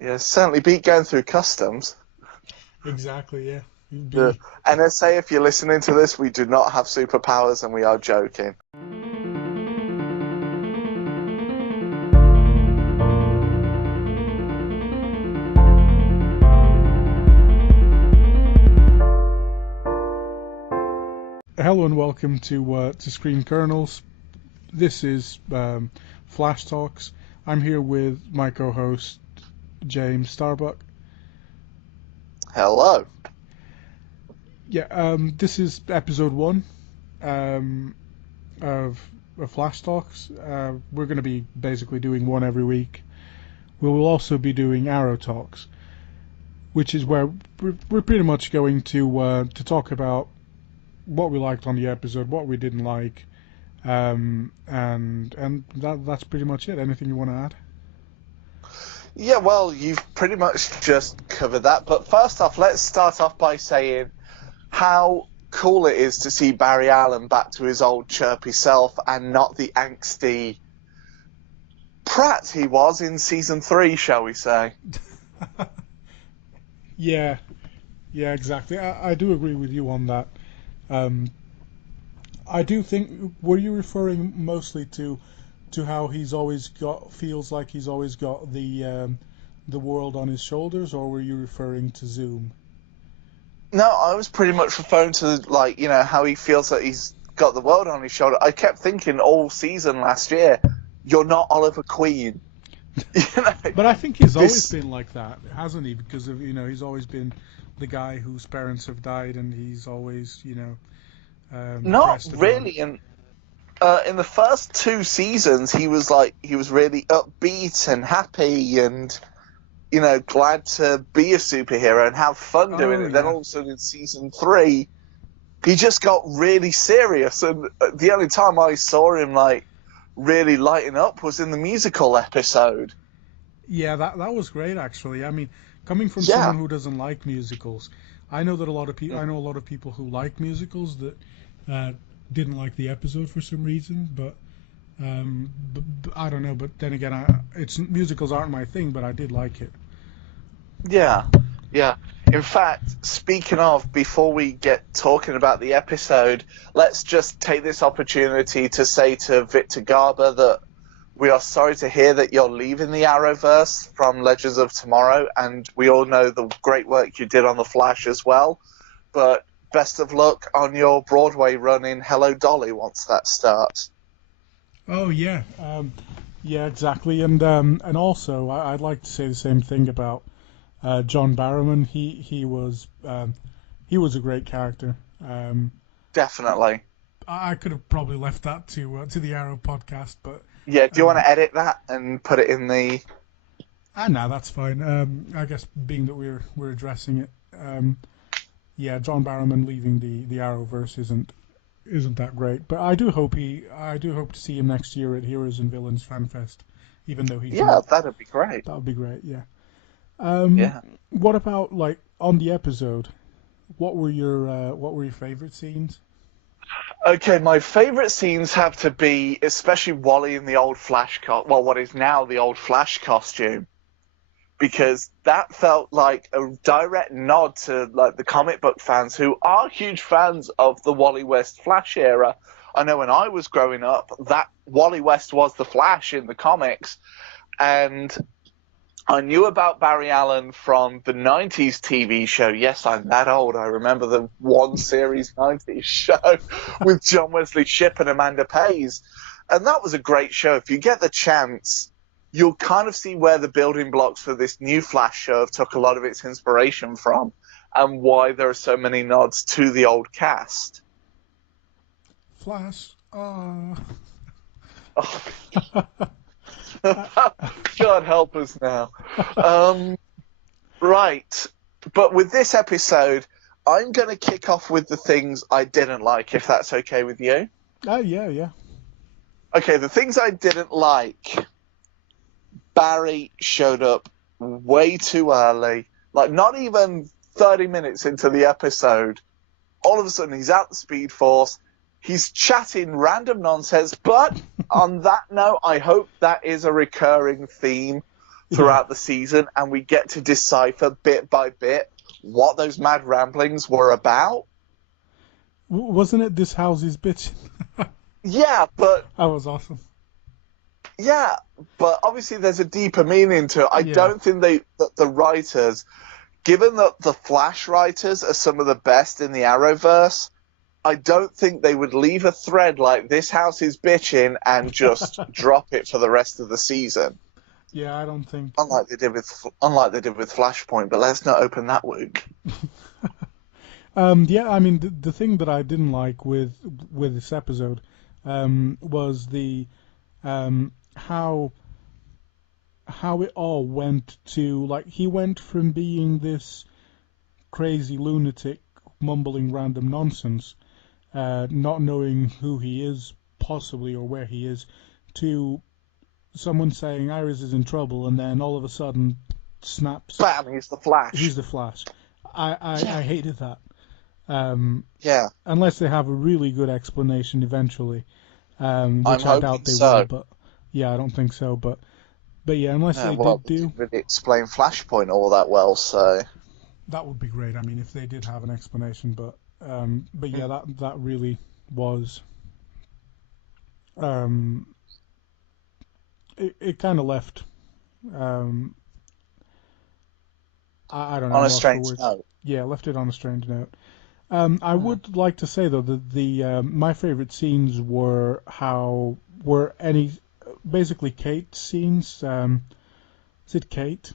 Yeah, certainly beat going through customs. Exactly, yeah. You'd The be NSA, if you're listening to this, we do not have superpowers and we are joking. hello and welcome to Screen Kernels. This is Flash Talks. I'm here with my co-host James Starbuck. Hello. Yeah, this is episode one um, of Flash Talks. We're going to be basically doing one every week. We will also be doing Arrow Talks, which is where we're pretty much going to talk about what we liked on the episode, what we didn't like, and that's pretty much it. Anything you want to add? Yeah, well, you've pretty much just covered that. But first off, let's start off by saying how cool it is to see Barry Allen back to his old chirpy self and not the angsty prat he was in season 3, shall we say. Yeah, yeah, exactly. I do agree with you on that. Um, I do think. Were you referring mostly to how he's always got feels like he's always got the world on his shoulders, or were you referring to Zoom? No, I was pretty much referring to, like, how he feels that he's got the world on his shoulder. I kept thinking all season last year, you're not Oliver Queen. You know, But I think he's always this, been like that, hasn't he? Because of he's always been the guy whose parents have died, and he's always not depressed about it. really. And in the first 2 seasons, he was really upbeat and happy and, glad to be a superhero and have fun doing Oh it. Then yeah, all of a sudden in season 3, he just got really serious. And the only time I saw him, like, really lighting up was in the musical episode. yeah. That was great actually. I mean, coming from Yeah. someone who doesn't like musicals, I know that a lot of people. I know a lot of people who like musicals that uh, didn't like the episode for some reason, but I don't know. But then again, it's musicals aren't my thing, but I did like it. Yeah, yeah. In fact, speaking of, before we get talking about the episode, let's just take this opportunity to say to Victor Garber that we are sorry to hear that you're leaving the Arrowverse from Legends of Tomorrow, and we all know the great work you did on The Flash as well. But best of luck on your Broadway run in Hello Dolly once that starts. Oh yeah, yeah, exactly. And also, I'd like to say the same thing about John Barrowman. He was a great character. Definitely. I could have probably left that to the Arrow podcast, but Yeah, do you want um, to edit that and put it in the... no, that's fine. I guess being that we're addressing it, yeah, John Barrowman leaving the Arrowverse isn't that great. But I do hope to see him next year at Heroes and Villains Fan Fest, even though he's Yeah, not. that'd be great. That would be great. Yeah. Um, Yeah. what about like on the episode? What were your favorite scenes? Okay, my favourite scenes have to be, especially Wally in the old Flash well, what is now the old Flash costume, because that felt like a direct nod to, like, the comic book fans who are huge fans of the Wally West Flash era. I know when I was growing up, that Wally West was the Flash in the comics, and I knew about Barry Allen from the 90s TV show. Yes, I'm that old. I remember the one series 90s show with John Wesley Shipp and Amanda Pays. And that was a great show. If you get the chance, you'll kind of see where the building blocks for this new Flash show took a lot of its inspiration from and why there are so many nods to the old cast. Flash. Oh, God help us now. Um, Right. But with this episode, I'm going to kick off with the things I didn't like, if that's okay with you. Oh yeah, yeah. Okay, the things I didn't like. Barry showed up way too early. Like, not even 30 minutes into the episode. All of a sudden, he's at the Speed Force. He's chatting random nonsense. But on that note, I hope that is a recurring theme throughout the season, and we get to decipher bit by bit what those mad ramblings were about. Wasn't it This House is Bitch? Yeah, but That was awesome. yeah, but obviously there's a deeper meaning to it. I Yeah. don't think that the writers, given that the Flash writers are some of the best in the Arrowverse, I don't think they would leave a thread like This House is Bitching and just drop it for the rest of the season. Yeah, I don't think. Unlike they did with Flashpoint, but let's not open that wound. Yeah, I mean, the thing that I didn't like with this episode was the how it all went to, like, he went from being this crazy lunatic mumbling random nonsense, not knowing who he is possibly or where he is, to someone saying Iris is in trouble, and then all of a sudden snaps. Bam! He's the Flash. He's the Flash. I hated that. Yeah. Unless they have a really good explanation eventually, which I doubt they so. will. But yeah, I don't think so. But yeah, unless they well, did do, didn't really explain Flashpoint all that well, so that would be great. I mean, if they did have an explanation, but yeah, that really was. It kind of left. I don't know. on a lost for strange words. note. Yeah, left it on a strange note. I would like to say though that my favorite scenes were basically Kate's scenes. Is it Kate?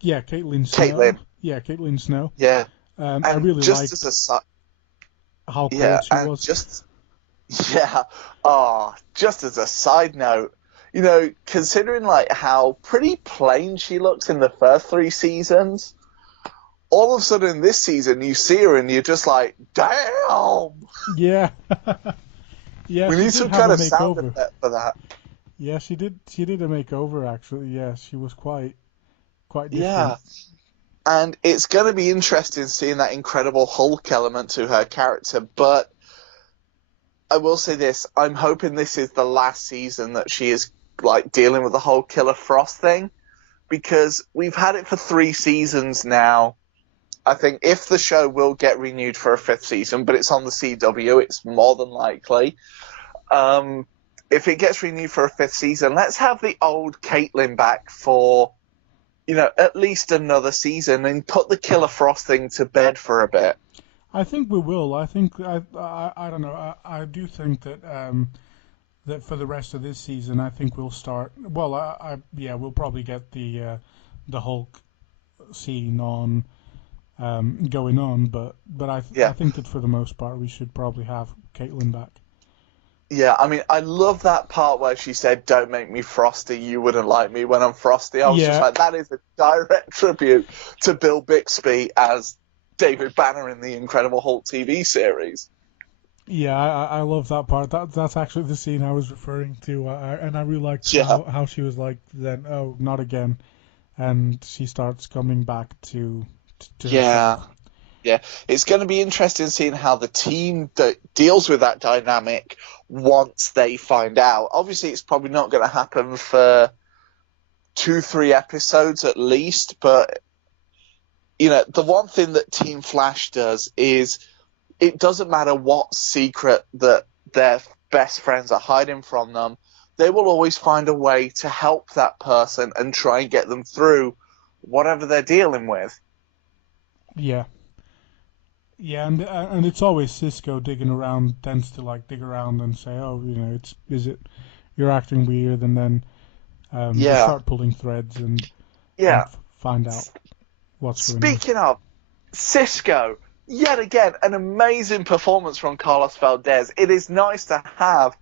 Yeah, Caitlin Snow. Caitlin. Yeah, Caitlin Snow. Yeah. I really just liked as a how cold yeah, she and was. just as a side note, you know, considering like how pretty plain she looks in the first 3 seasons, all of a sudden this season you see her and you're just like, damn. Yeah. Yeah. We need some kind of sound effect for that. Yeah, she did a makeover actually. Yeah, she was quite different. Yeah. And it's going to be interesting seeing that Incredible Hulk element to her character, but I will say this, I'm hoping this is the last season that she is like dealing with the whole Killer Frost thing, because we've had it for 3 seasons now. I think if the show will get renewed for a 5th season, but it's on the CW, it's more than likely. If it gets renewed for a 5th season, let's have the old Caitlyn back for, you know, at least another season and put the Killer Frost thing to bed for a bit. I think we will. I think I don't know. I do think that that for the rest of this season, I think we'll start. Well, we'll probably get the Hulk scene on going on, but I think that for the most part we should probably have Caitlyn back. Yeah, I mean, I love that part where she said, "Don't make me frosty. You wouldn't like me when I'm frosty." I was just like, that is a direct tribute to Bill Bixby as David Banner in the Incredible Hulk TV series. Yeah, I love that part. That's actually the scene I was referring to, and I really liked how she was like, then, oh, not again, and she starts coming back to herself. Yeah, it's going to be interesting seeing how the team that deals with that dynamic once they find out. Obviously, it's probably not going to happen for 2-3 episodes at least, but you know, the one thing that Team Flash does is it doesn't matter what secret that their best friends are hiding from them, they will always find a way to help that person and try and get them through whatever they're dealing with. Yeah. Yeah, and it's always Cisco digging around, tends to like dig around and say, oh, you know, you're acting weird, and then they start pulling threads and find out what's going on. Speaking of Cisco, yet again, an amazing performance from Carlos Valdez. It is nice to have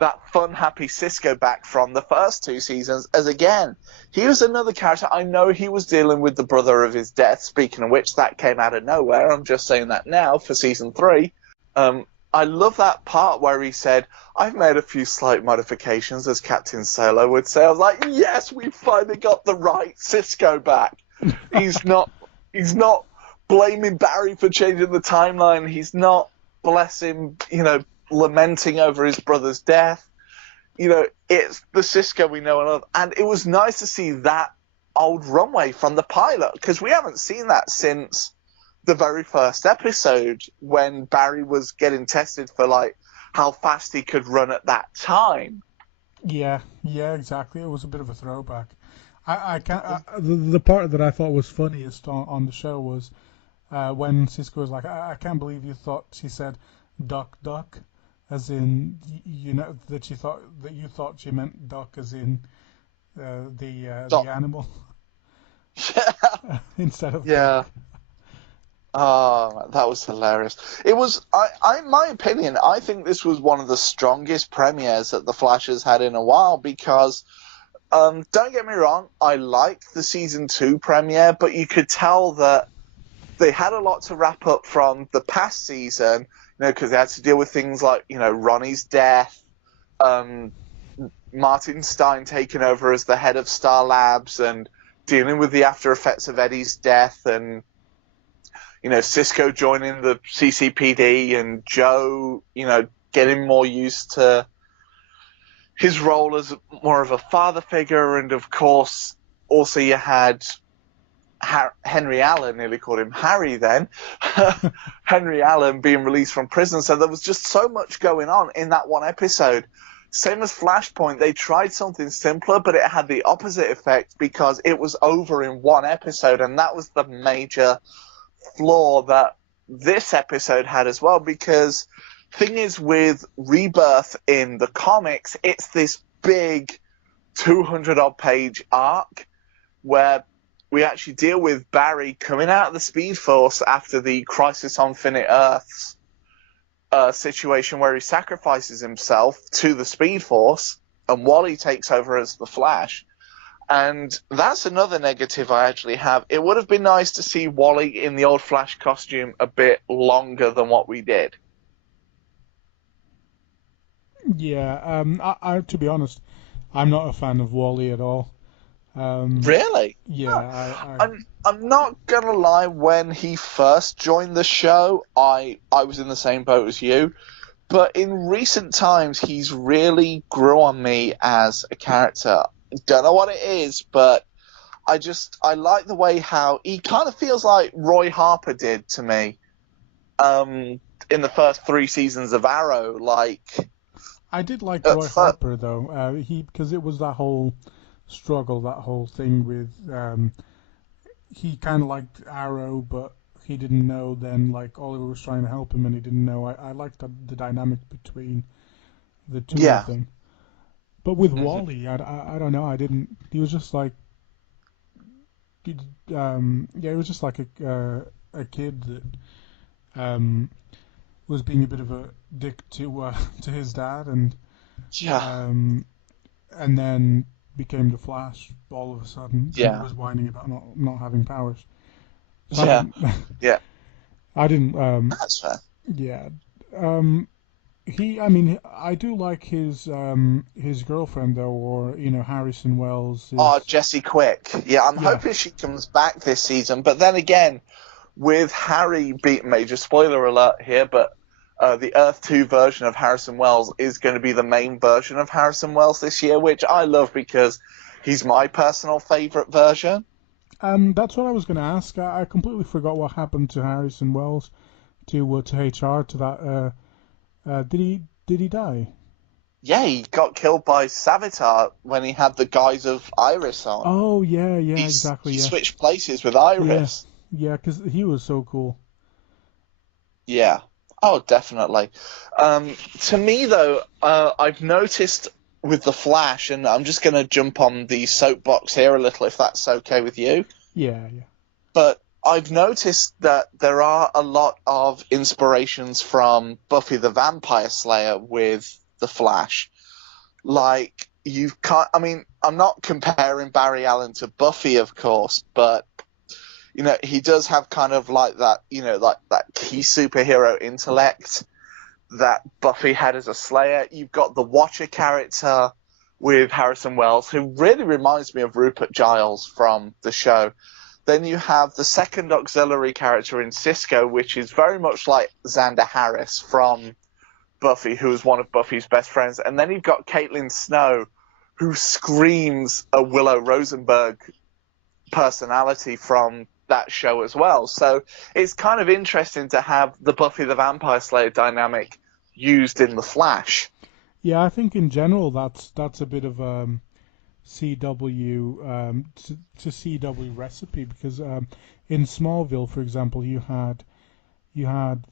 that fun, happy Cisco back from the first 2 seasons, as again, he was another character. I know he was dealing with the brother of his death, speaking of which, that came out of nowhere. I'm just saying that now for season 3. I love that part where he said, I've made a few slight modifications, as Captain Solo would say. I was like, yes, we finally got the right Cisco back. He's not blaming Barry for changing the timeline. He's not, bless him, you know, lamenting over his brother's death. You know, it's the Cisco we know and love. And it was nice to see that old runway from the pilot, because we haven't seen that since the very first episode when Barry was getting tested for like how fast he could run at that time. Yeah, yeah, exactly. It was a bit of a throwback. I can't. The part that I thought was funniest on the show was when Cisco was like, I can't believe you thought she said duck duck, as in you know that you thought she meant duck as in the animal instead of Yeah. duck. Oh, that was hilarious. It was, in my opinion, I think this was one of the strongest premieres that The Flash has had in a while because, don't get me wrong, I liked the season 2 premiere, but you could tell that they had a lot to wrap up from the past season, because they had to deal with things like, Ronnie's death, um, Martin Stein taking over as the head of Star Labs and dealing with the after effects of Eddie's death and Cisco joining the CCPD and Joe, getting more used to his role as more of a father figure. And of course, also you had Henry Allen, nearly called him Harry then, Henry Allen being released from prison. So there was just so much going on in that one episode. Same as Flashpoint, they tried something simpler, but it had the opposite effect because it was over in one episode. And that was the major flaw that this episode had as well, because thing is with Rebirth in the comics, it's this big 200 odd page arc where we actually deal with Barry coming out of the Speed Force after the Crisis on Infinite Earths situation where he sacrifices himself to the Speed Force and Wally takes over as the Flash. And that's another negative I actually have. It would have been nice to see Wally in the old Flash costume a bit longer than what we did. Yeah, I to be honest, I'm not a fan of Wally at all. Really? Yeah, I'm not gonna lie. When he first joined the show, I was in the same boat as you. But in recent times, he's really grew on me as a character. Don't know what it is, but I like the way how he kind of feels like Roy Harper did to me in the first 3 seasons of Arrow. I did like Roy Harper though. Because it was that whole struggle, that whole thing with he kind of liked Arrow, but he didn't know then. Like Oliver was trying to help him, and he didn't know. I liked the dynamic between the two of them. But with Wally, I don't know. I didn't. He was just like, he was just like a kid that was being a bit of a dick to his dad, and and then became the Flash all of a sudden. Yeah. And he was whining about not having powers. So I didn't. That's fair. Yeah. I do like his girlfriend though, or Harrison Wells. Jessie Quick. Yeah, I'm hoping she comes back this season. But then again, with Harry being major spoiler alert here, but the Earth 2 version of Harrison Wells is going to be the main version of Harrison Wells this year, which I love because he's my personal favorite version. That's what I was going to ask. I completely forgot what happened to Harrison Wells, to HR, to that. Did he die? Yeah, he got killed by Savitar when he had the guise of Iris on. Oh yeah, exactly. He switched places with Iris. Yeah, because he was so cool. Yeah. Oh, definitely. To me, though, I've noticed with The Flash, and I'm just going to jump on the soapbox here a little, if that's okay with you. Yeah. But I've noticed that there are a lot of inspirations from Buffy the Vampire Slayer with The Flash. Like, I'm not comparing Barry Allen to Buffy, of course, but he does have kind of like that, like that key superhero intellect that Buffy had as a Slayer. You've got the Watcher character with Harrison Wells, who really reminds me of Rupert Giles from the show. Then you have the second auxiliary character in Cisco, which is very much like Xander Harris from Buffy, who is one of Buffy's best friends. And then you've got Caitlin Snow, who screams a Willow Rosenberg personality from that show as well. So it's kind of interesting to have the Buffy the Vampire Slayer dynamic used in The Flash. Yeah, I think in general that's a bit of CW to CW recipe because in Smallville, for example, you had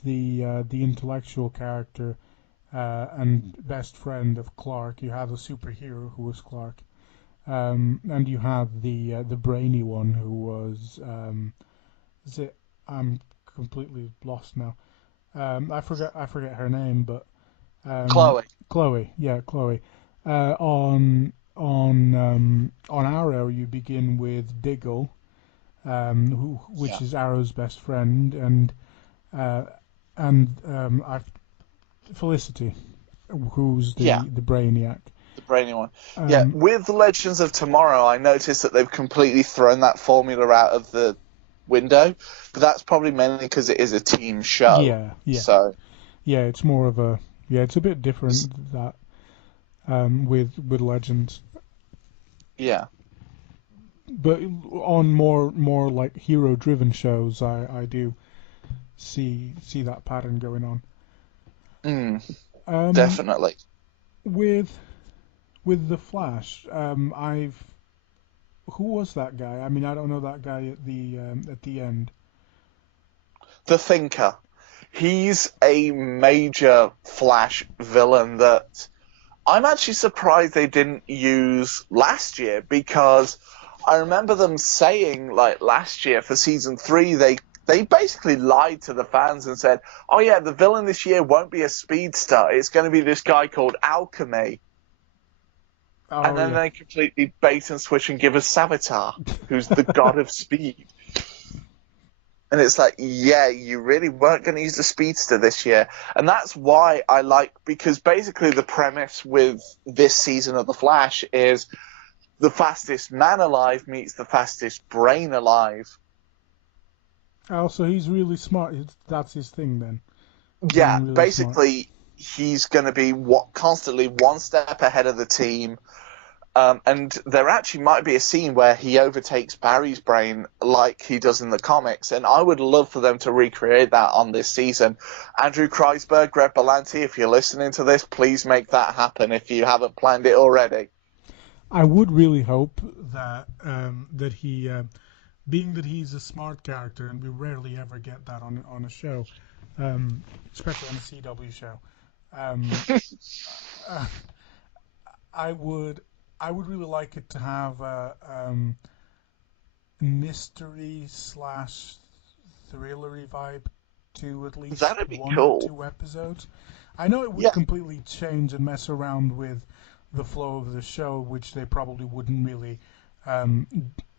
the intellectual character and best friend of Clark. You had a superhero who was Clark, and you had the brainy one who was is it? I'm completely lost now. I forget her name, but Chloe. Chloe, yeah, Chloe. On Arrow, you begin with Diggle, which Yeah. is Arrow's best friend, uh, and Felicity, who's Yeah. the Brainiac. The brainy one. Yeah, Um, with Legends of Tomorrow, I noticed that they've completely thrown that formula out of the window, but that's probably mainly because it is a team show. yeah, yeah, So, yeah. It's more of a yeah. It's a bit different that with Legends, yeah. but on more like hero-driven shows, I do see that pattern going on. Mm, Um, definitely. with with the Flash, I've who was that guy? I mean, I don't know that guy at the end. The Thinker. He's a major Flash villain that I'm actually surprised they didn't use last year because I remember them saying like last year for season 3 they basically lied to the fans and said, "Oh yeah, the villain this year won't be a speedster. It's going to be this guy called Alchemy." And Oh then yeah, they completely bait and switch and give us Savitar, who's the god of speed. And it's like, yeah, you really weren't going to use the speedster this year. And that's why I like, because basically the premise with this season of The Flash is the fastest man alive meets the fastest brain alive. oh, so he's really smart. That's his thing then, Yeah, being really smart. basically, he's going to be constantly one step ahead of the team. And there actually might be a scene where he overtakes Barry's brain like he does in the comics, and I would love for them to recreate that on this season. Andrew Kreisberg, Greg Berlanti, if you're listening to this, please make that happen if you haven't planned it already. I would really hope that he, being that he's a smart character, and we rarely ever get that on a show, especially on a CW show. Um, uh, I would I would really like it to have a mystery slash thrillery vibe to at least That'd be one or cool. two episodes. I know it would Yeah. completely change and mess around with the flow of the show, which they probably wouldn't really um,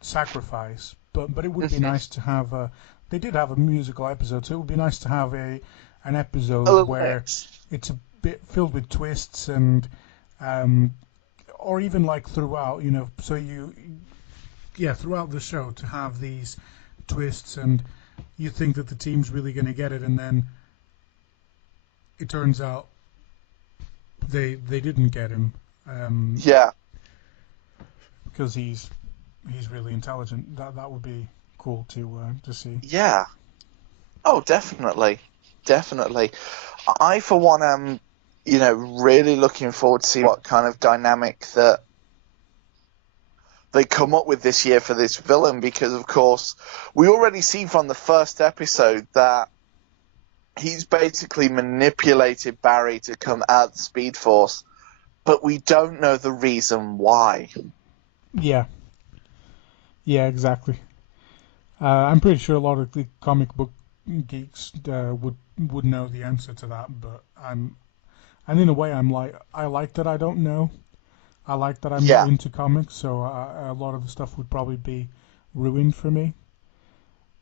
sacrifice. But it would be Hmm. nice to have a. They did have a musical episode, so it would be nice to have an A episode little where mix. it's a bit filled with twists and um, or even like throughout, so throughout the show to have these twists and you think that the team's really going to get it and then it turns out they didn't get him Yeah. because he's really intelligent. That would be cool to see. Yeah. Oh, definitely. Definitely. I, for one, am, really looking forward to see what kind of dynamic that they come up with this year for this villain because, of course, we already see from the first episode that he's basically manipulated Barry to come out of the Speed Force, but we don't know the reason why. Yeah, yeah, exactly. I'm pretty sure a lot of the comic book geeks would know the answer to that, but and in a way I like that I don't know. I like that I'm not Yeah, into comics, so a lot of the stuff would probably be ruined for me.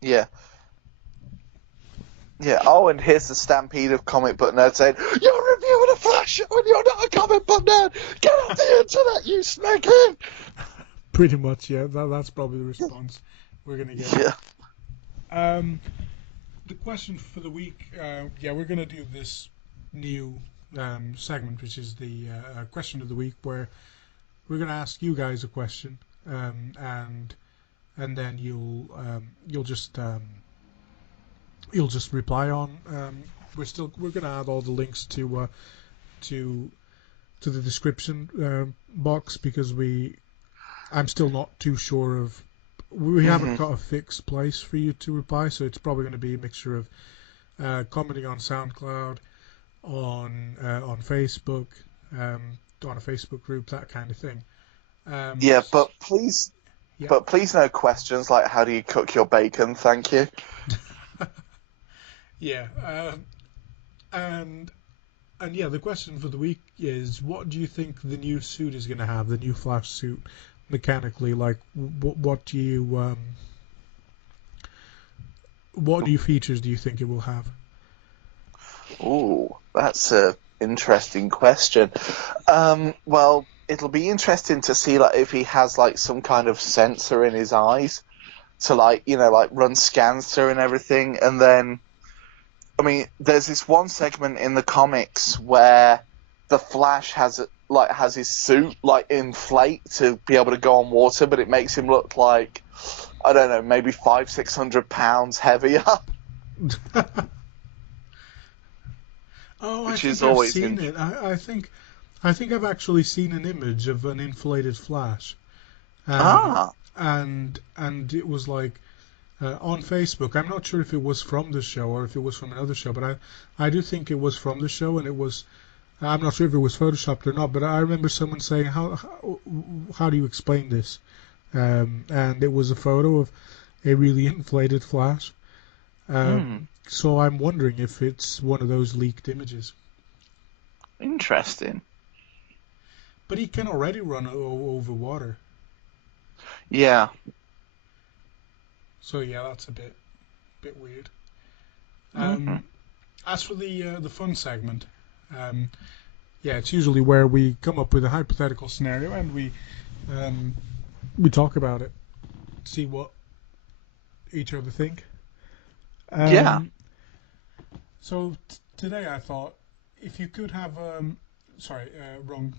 yeah, yeah. Oh, and here's the stampede of comic book nerds saying, "You're reviewing a Flash show and you're not a comic book nerd. Get off the internet, you snakehead!" Pretty much, yeah. That's probably the response we're gonna get. Yeah. Um, the question for the week, yeah, we're gonna do this new segment, which is the question of the week, where we're gonna ask you guys a question, and and then you'll just reply on. We're gonna add all the links to the description box because I'm still not too sure of. We haven't got a fixed place for you to reply, so it's probably going to be a mixture of commenting on SoundCloud, on Facebook, on a Facebook group, that kind of thing. Yeah, but please, Yeah. but please no questions like how do you cook your bacon? Thank you. Yeah, and yeah, the question for the week is, what do you think the new suit is going to have? The new Flash suit, mechanically, like what new features do you think it will have? Ooh, that's a interesting question. Well, it'll be interesting to see like if he has like some kind of sensor in his eyes to like like run scans through and everything, and then I mean, there's this one segment in the comics where the Flash has his suit like inflate to be able to go on water, but it makes him look like I don't know, maybe 500-600 pounds heavier. Oh, I Which think is I've always seen it. I think I've actually seen an image of an inflated Flash, Ah, and it was like on Facebook. I'm not sure if it was from the show or if it was from another show, but I do think it was from the show, and it was. I'm not sure if it was photoshopped or not, but I remember someone saying, how do you explain this?" And it was a photo of a really inflated Flash. So I'm wondering if it's one of those leaked images. interesting. But he can already run over water. Yeah. So yeah, that's a bit weird. hmm As for the fun segment, yeah, it's usually where we come up with a hypothetical scenario and we talk about it, see what each other think. Yeah. So today I thought if you could have sorry, wrong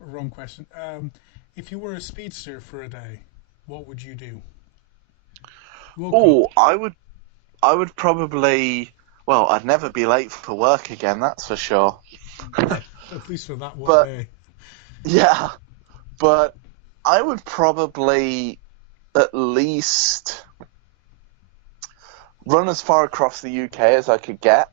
wrong question. If you were a speedster for a day, what would you do? Woke up. Oh, I would probably. Well, I'd never be late for work again, that's for sure. At least for that one But day. yeah, but I would probably at least run as far across the UK as I could get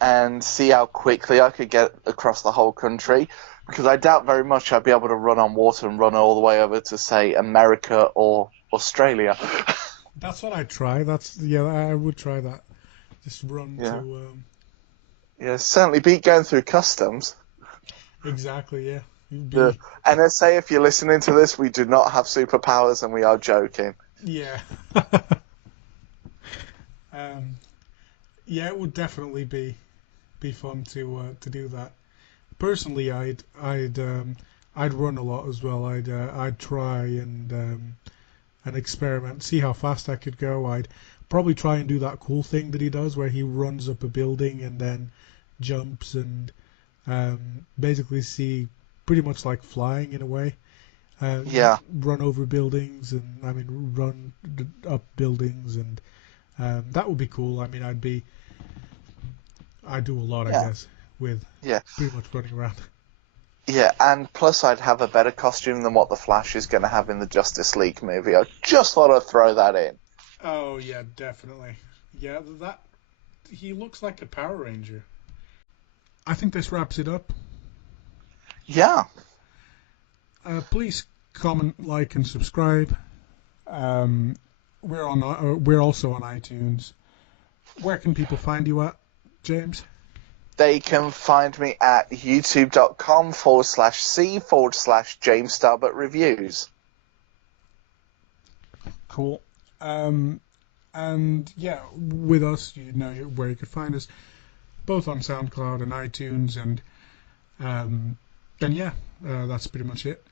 and see how quickly I could get across the whole country. Because I doubt very much I'd be able to run on water and run all the way over to, say, America or Australia. That's what I'd try. Yeah, I would try that. Just run Yeah. to Yeah, certainly beat going through customs. exactly, yeah. You'd The be NSA, if you're listening to this, we do not have superpowers and we are joking. yeah. um, yeah, it would definitely be fun to do that. Personally, I'd run a lot as well. I'd try and experiment, see how fast I could go. I'd probably try and do that cool thing that he does, where he runs up a building and then jumps and basically see pretty much like flying in a way. Yeah, Run over buildings and I mean run up buildings and that would be cool. I mean, I'd do a lot, I yeah, guess, with yeah, pretty much running around. yeah. And plus, I'd have a better costume than what the Flash is going to have in the Justice League movie. I just thought I'd throw that in. Oh yeah, definitely. Yeah, that he looks like a Power Ranger. I think this wraps it up. Yeah, Please comment, like, and subscribe. Um, we're also on iTunes. Where can people find you at, James? they can find me at youtube.com/c/James Starbuck Reviews. Cool. And yeah, with us, you know where you could find us, both on SoundCloud and iTunes, and yeah, that's pretty much it.